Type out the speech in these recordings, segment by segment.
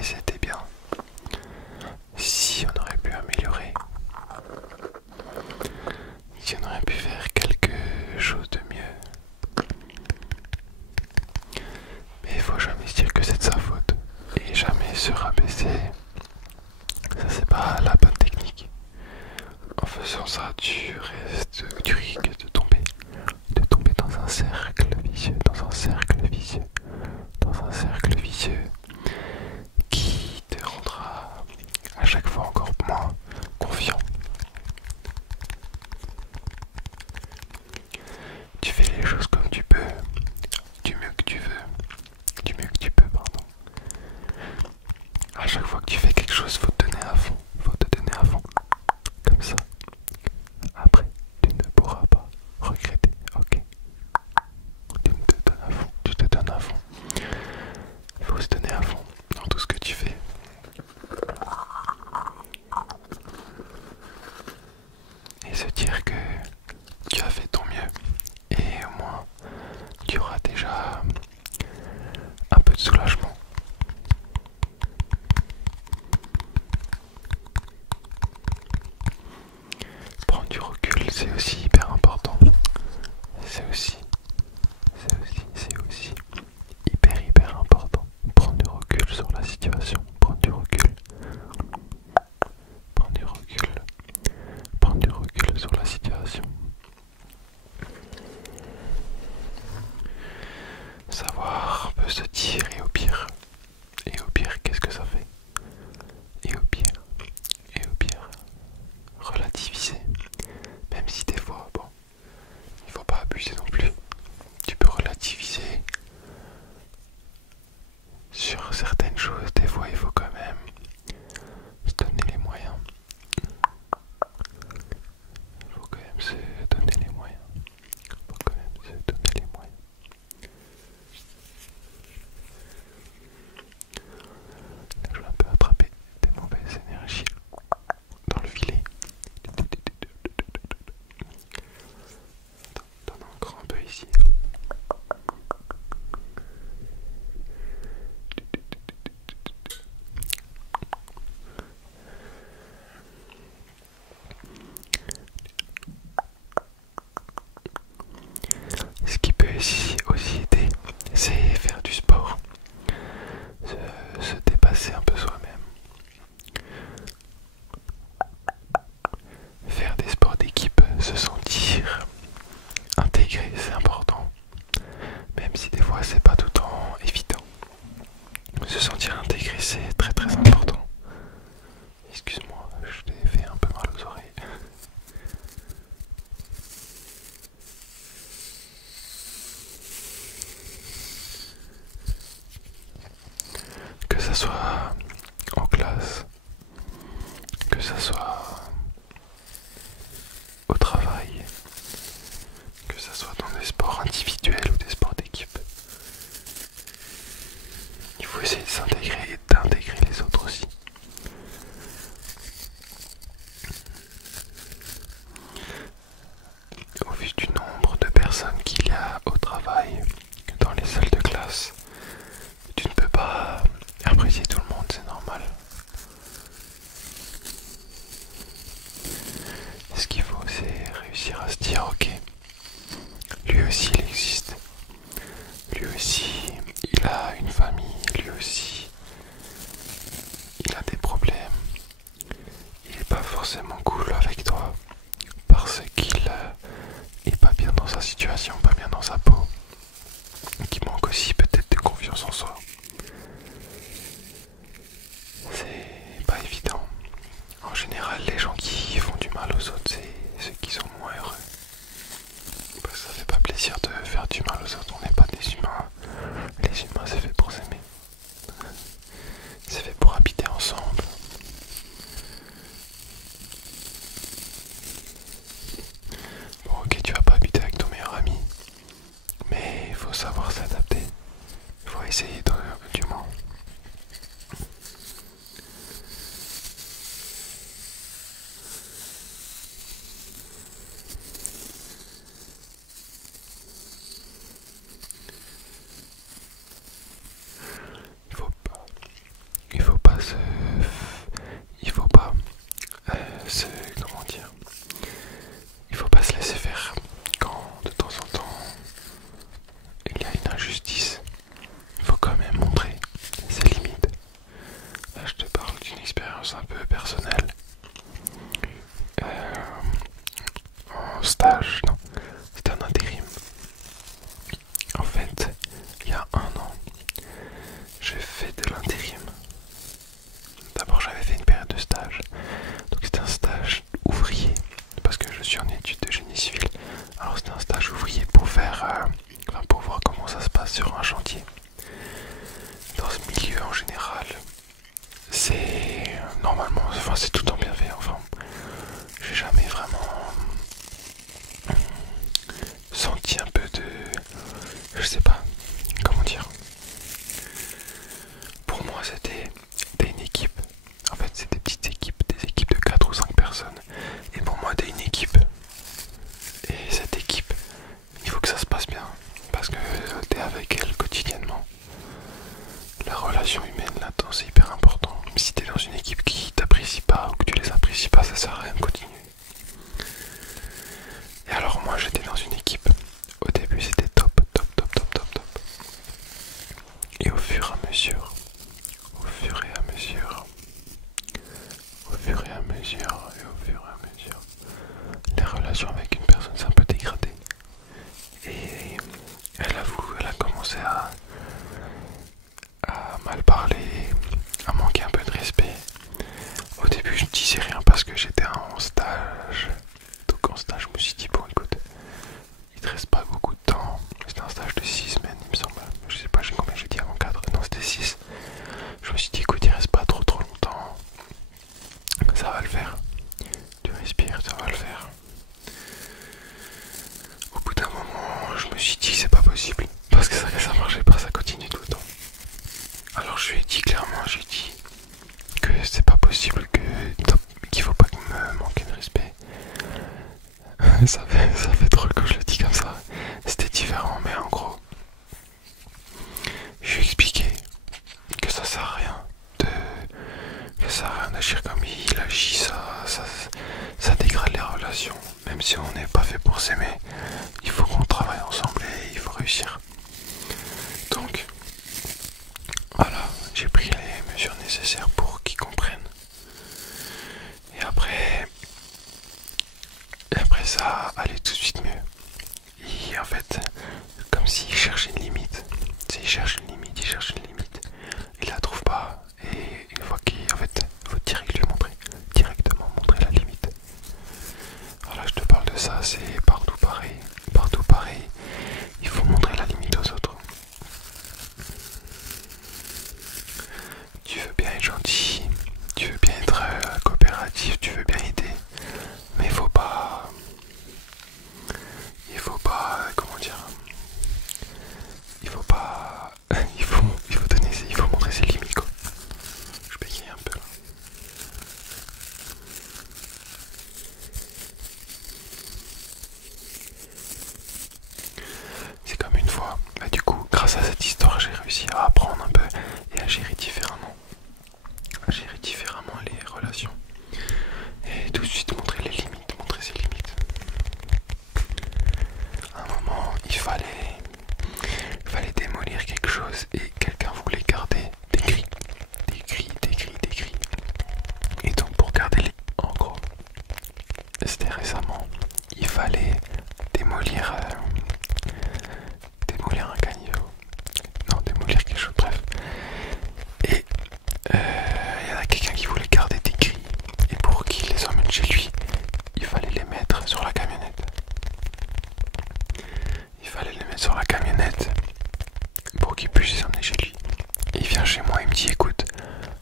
fait c'était bien. Si on aurait pu améliorer, si on aurait pu faire quelque chose de mieux. Mais il faut jamais se dire que c'est de sa faute. Et jamais se rabaisser. Ça c'est pas la bonne technique. En faisant ça, tu risques de tomber dans un cercle vicieux, dans un cercle vicieux, dans un cercle vicieux qui te rendra à chaque fois encore moins confiant. Tu fais les choses comme tu peux, du mieux que tu veux, du mieux que tu peux, pardon. À chaque fois que tu fais quelque chose, faut te donner à fond, faut te donner à fond, comme ça. Après, tu ne pourras pas regretter, ok? Tu te donnes à fond, tu te donnes à fond. Il faut se donner à fond dans tout ce que tu fais. Et se dire que tu as fait ton mieux. Et au moins, tu auras déjà un peu de soulagement. Prendre du recul, c'est aussi hyper important. C'est aussi hyper important. Prendre du recul sur la situation. Prendre du recul. Prendre du recul. Prendre du recul sur la situation. Savoir peut se dire et au pire, qu'est-ce que ça fait? Et au pire, relativiser. Même si des fois, bon, il faut pas abuser non plus. Tu peux relativiser sur certaines choses. Des fois, il faut quand même se donner les moyens. Il faut quand même se donner les moyens. Il faut quand même se donner les moyens. Là, je vais un peu attraper des mauvaises énergies dans le filet. Donne encore un peu ici. Ce qui peut aussi aider, c'est faire du sport, se dépasser un peu soi-même, faire des sports d'équipe, se sentir intégré, c'est important, même si des fois c'est pas tout le temps évident. Se sentir intégré, c'est très très important. Excuse-moi, je t'ai fait un peu mal aux oreilles. Que ça soit en classe, que ça soit au travail, que ça soit dans des sports individuels ou des sports d'équipe. Il faut essayer de s'intégrer et d'intégrer les autres aussi. Au vu du nombre de personnes qu'il y a au travail, dans les salles de classe, tu ne peux pas apprécier tout le monde, c'est normal. Ce qu'il faut, c'est réussir à se dire, ok, lui aussi il existe, lui aussi il a une famille, lui aussi il a des problèmes, il n'est pas forcément cool avec toi parce qu'il est pas bien dans sa situation, pas bien dans sa peau, qui manque aussi peut-être de confiance en soi. C'est pas évident. En général, les gens qui font du mal aux autres, c'est ceux qui sont moins heureux. Parce que ça fait pas plaisir de faire du mal aux autres, on n'est pas des humains. Les humains, c'est fait pour s'aimer. C'est fait pour habiter ensemble. Bon, ok, tu vas pas habiter avec ton meilleur ami, mais il faut savoir s'adapter. Il faut essayer du moins. Il faut c'est tout en bien fait. Enfin, j'ai jamais vraiment senti un peu de, je sais pas comment dire. Pour moi, c'était une équipe. En fait, c'est des petites équipes, des équipes de 4 ou 5 personnes. Et pour moi, t'es une équipe. Et cette équipe, il faut que ça se passe bien. Parce que t'es avec elle quotidiennement. La relation humaine là-dedans, c'est hyper important. Si t'es dans une équipe qui t'apprécie pas ou que tu les apprécies pas, ça sert à rien de continuer. Et alors moi, j'étais dans une équipe. Au début, c'était top, top, top, top, top, top. Et au fur et à mesure, au fur et à mesure, au fur et à mesure, et au fur et à mesure, les relations avec une personne s'est un peu dégradée. Et elle a commencé à mal parler, à manquer un peu de respect. Au début, je ne disais rien parce que j'étais en stage. Donc en stage, je me suis dit, bon écoute, il te reste pas beaucoup de temps. C'était un stage de 6 semaines, il me semble. Je sais pas combien j'ai dit avant 4. Non, c'était 6. Je me suis dit, écoute, il reste pas trop longtemps. Ça va le faire. Tu respires, ça va le faire. Au bout d'un moment, je me suis dit, c'est pas possible. Parce que ça marchait pas, ça continue tout le temps. Alors je lui ai dit clairement, j'ai dit que c'est pas possible, qu'il faut pas me manquer de respect. ça fait drôle quand je le dis comme ça. C'était différent, mais en gros, je lui ai expliqué que ça sert à rien que ça sert à rien d'agir comme il agit, ça dégrade les relations. Même si on n'est pas fait pour s'aimer, il faut qu'on travaille ensemble et il faut réussir. Donc, voilà, j'ai pris les mesures nécessaires pour qu'ils comprennent. Et après ça allait tout de suite mieux. Et en fait, comme s'il cherchait une limite. Il cherche une limite, il la trouve pas. Et une fois en fait, faut directement montrer la limite. Voilà, je te parle de ça, c'est partout pareil. Partout pareil, il faut montrer la limite aux autres. Tu veux bien être gentil, tu veux bien être coopératif, tu veux bien aider, mais comment dire, il faut montrer ses limites quoi. Je bégaye un peu là. C'est comme une fois, du coup, grâce à cette histoire, j'ai réussi à apprendre un peu et à gérer différemment. Les relations. Et tout de suite montrer les limites, montrer ses limites. À un moment, il fallait démolir quelque chose et quelqu'un voulait garder des grilles. Et donc pour garder les... En gros, c'était récemment, il fallait démolir un caniveau. Non, démolir quelque chose, bref. Et il y en a quelqu'un qui voulait garder des grilles. Et pour qu'il les emmène chez lui, il fallait les mettre sur la camionnette. Pour qu'il puisse les emmener chez lui. Et il vient chez moi, il me dit écoute,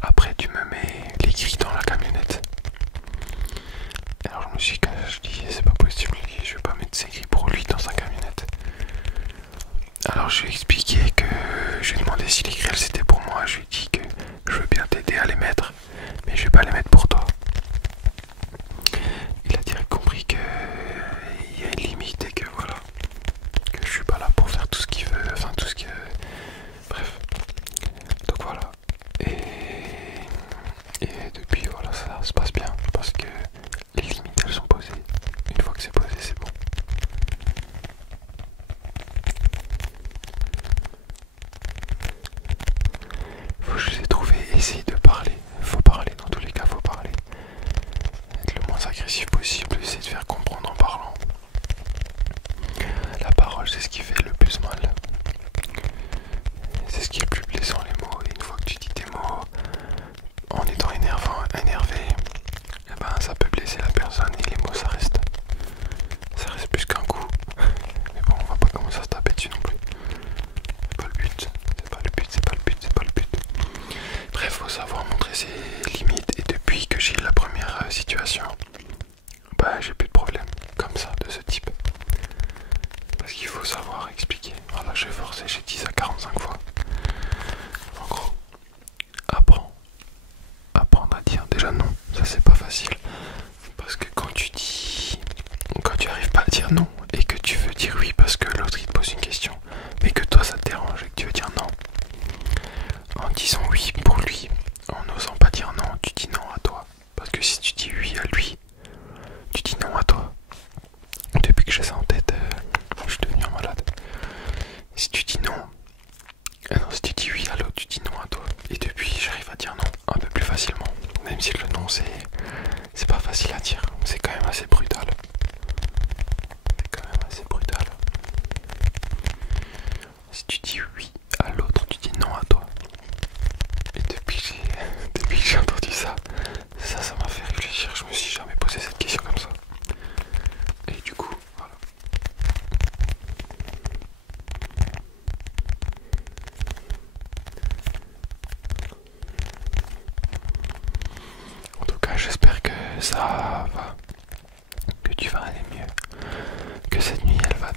après tu me mets les grilles dans la camionnette. Alors je dis c'est pas possible, je vais pas mettre ces grilles pour lui dans sa camionnette. Alors je lui ai expliqué que je lui ai demandé si les grilles c'était pour moi, je lui ai dit que je veux bien t'aider à les mettre, mais je vais pas les mettre pour toi. Il a direct compris que il y a une limite et que voilà, que je suis pas là pour faire tout ce qu'il veut, enfin tout ce que... Bref. Donc voilà. Et depuis voilà, ça se passe bien parce que les limites elles sont posées. Une fois que c'est posé, c'est bon. Faut juste les trouver, essayer de parler. Faut parler, dans tous les cas, faut parler. Être le moins agressif possible, essayer de faire comprendre en parlant. La parole, c'est ce qui fait le plus mal. C'est ce qui est le plus blessant, les mots. Et une fois que tu dis tes mots en étant énervé, eh ben, ça peut blesser la personne et les mots, ça reste plus qu'un coup. Mais bon, on va pas commencer à se taper dessus non plus. C'est pas le but. Bref, faut savoir montrer ses limites Et depuis que j'ai eu la première situation, bah j'ai plus de problème comme ça, de ce type. Parce qu'il faut savoir expliquer. Voilà, j'ai forcé, j'ai dit ça 45 fois. En gros, apprendre à dire déjà non, ça c'est pas facile. Parce que quand tu arrives pas à dire non et que tu veux dire oui parce que l'autre il te pose une question, mais que toi ça te dérange et que tu veux dire non, en disant oui pour lui, en n'osant pas dire non, tu dis non à toi. Parce que si tu dis oui à lui, tu dis non à toi. Depuis que j'ai ça en tête, je suis devenu un malade. Si tu dis non, non, si tu dis oui à l'autre, tu dis non à toi. Et depuis, j'arrive à dire non un peu plus facilement. Même si le non, c'est pas facile à dire. C'est quand même assez brutal. C'est quand même assez brutal. Si tu dis oui à l'autre, tu dis non à toi. Et depuis que j'ai entendu ça, ça m'a fait réfléchir. Je me suis jamais posé cette question comme ça. Et du coup, voilà. En tout cas, j'espère que ça va, que tu vas aller mieux, que cette nuit elle va